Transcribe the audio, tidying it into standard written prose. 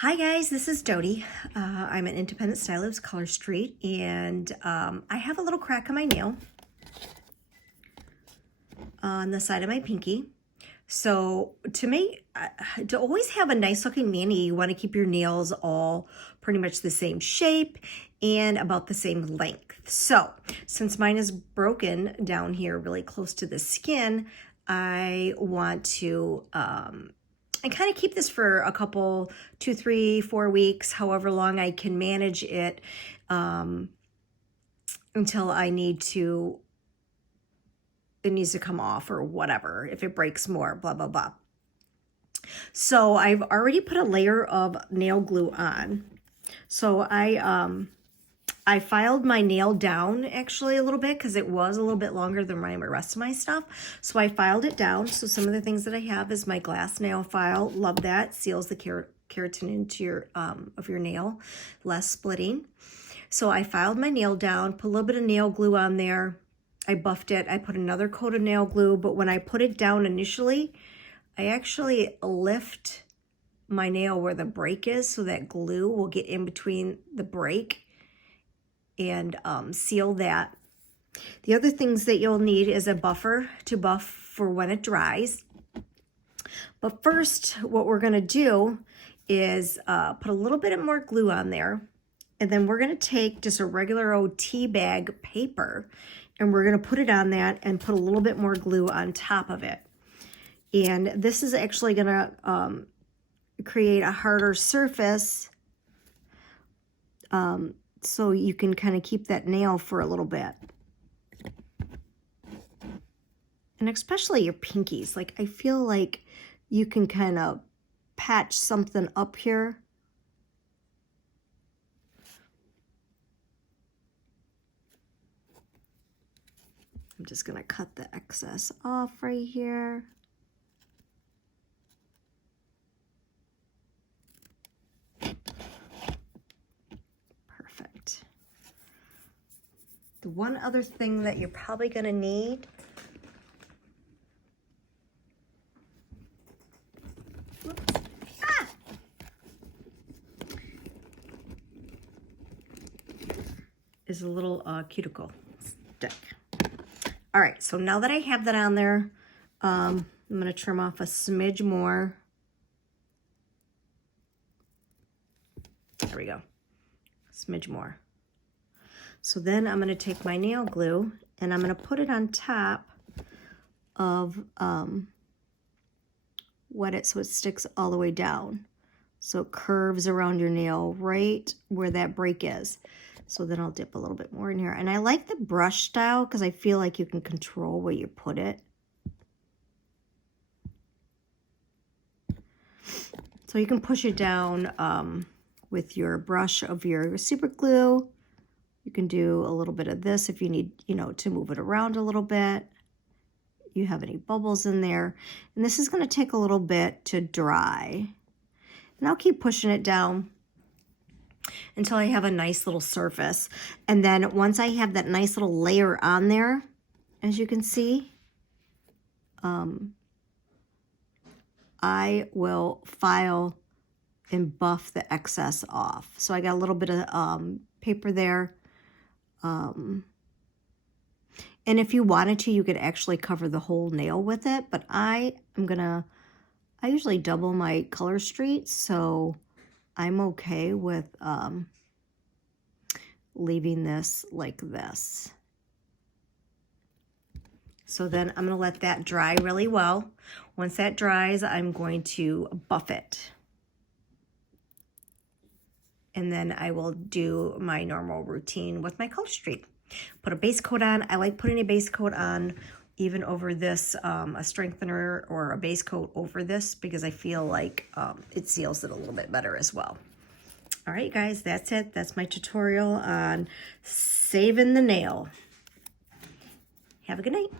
Hi guys, this is Dodie. I'm an independent stylist, Color Street, and I have a little crack on my nail on the side of my pinky. So to always have a nice looking mani, you want to keep your nails all pretty much the same shape and about the same length. So since mine is broken down here really close to the skin, I want to and kind of keep this for a couple, 2, 3, 4 weeks, however long I can manage it, until it needs to come off or whatever, if it breaks more, blah, blah, blah. So I've already put a layer of nail glue on. So I filed my nail down actually a little bit because it was a little bit longer than the rest of my stuff. So I filed it down. So some of the things that I have is my glass nail file. Love that. Seals the keratin into your of your nail, less splitting. So I filed my nail down, put a little bit of nail glue on there. I buffed it. I put another coat of nail glue, but when I put it down initially, I actually lift my nail where the break is so that glue will get in between the break and seal that. The other things that you'll need is a buffer to buff for when it dries. But first, what we're gonna do is put a little bit more glue on there, and then we're gonna take just a regular old tea bag paper, and we're gonna put it on that and put a little bit more glue on top of it. And this is actually gonna create a harder surface, so you can kind of keep that nail for a little bit. And especially your pinkies. Like, I feel like you can kind of patch something up here. I'm just going to cut the excess off right here. Perfect. The one other thing that you're probably going to need is a little cuticle stick. All right, so now that I have that on there, I'm going to trim off a smidge more. There we go. Smidge more. So then I'm going to take my nail glue and I'm going to put it on top of wet it so it sticks all the way down. So it curves around your nail right where that break is. So then I'll dip a little bit more in here. And I like the brush style because I feel like you can control where you put it. So you can push it down with your brush of your super glue. You can do a little bit of this if you need, to move it around a little bit. You have any bubbles in there. And this is going to take a little bit to dry. And I'll keep pushing it down until I have a nice little surface. And then once I have that nice little layer on there, as you can see, I will file and buff the excess off. So I got a little bit of paper there. And if you wanted to, you could actually cover the whole nail with it. But I usually double my Color Street, so I'm okay with leaving this like this. So then I'm going to let that dry really well. Once that dries, I'm going to buff it. And then I will do my normal routine with my Color Street. Put a base coat on. I like putting a base coat on even over this, a strengthener or a base coat over this, because I feel like it seals it a little bit better as well. All right, guys, that's it. That's my tutorial on saving the nail. Have a good night.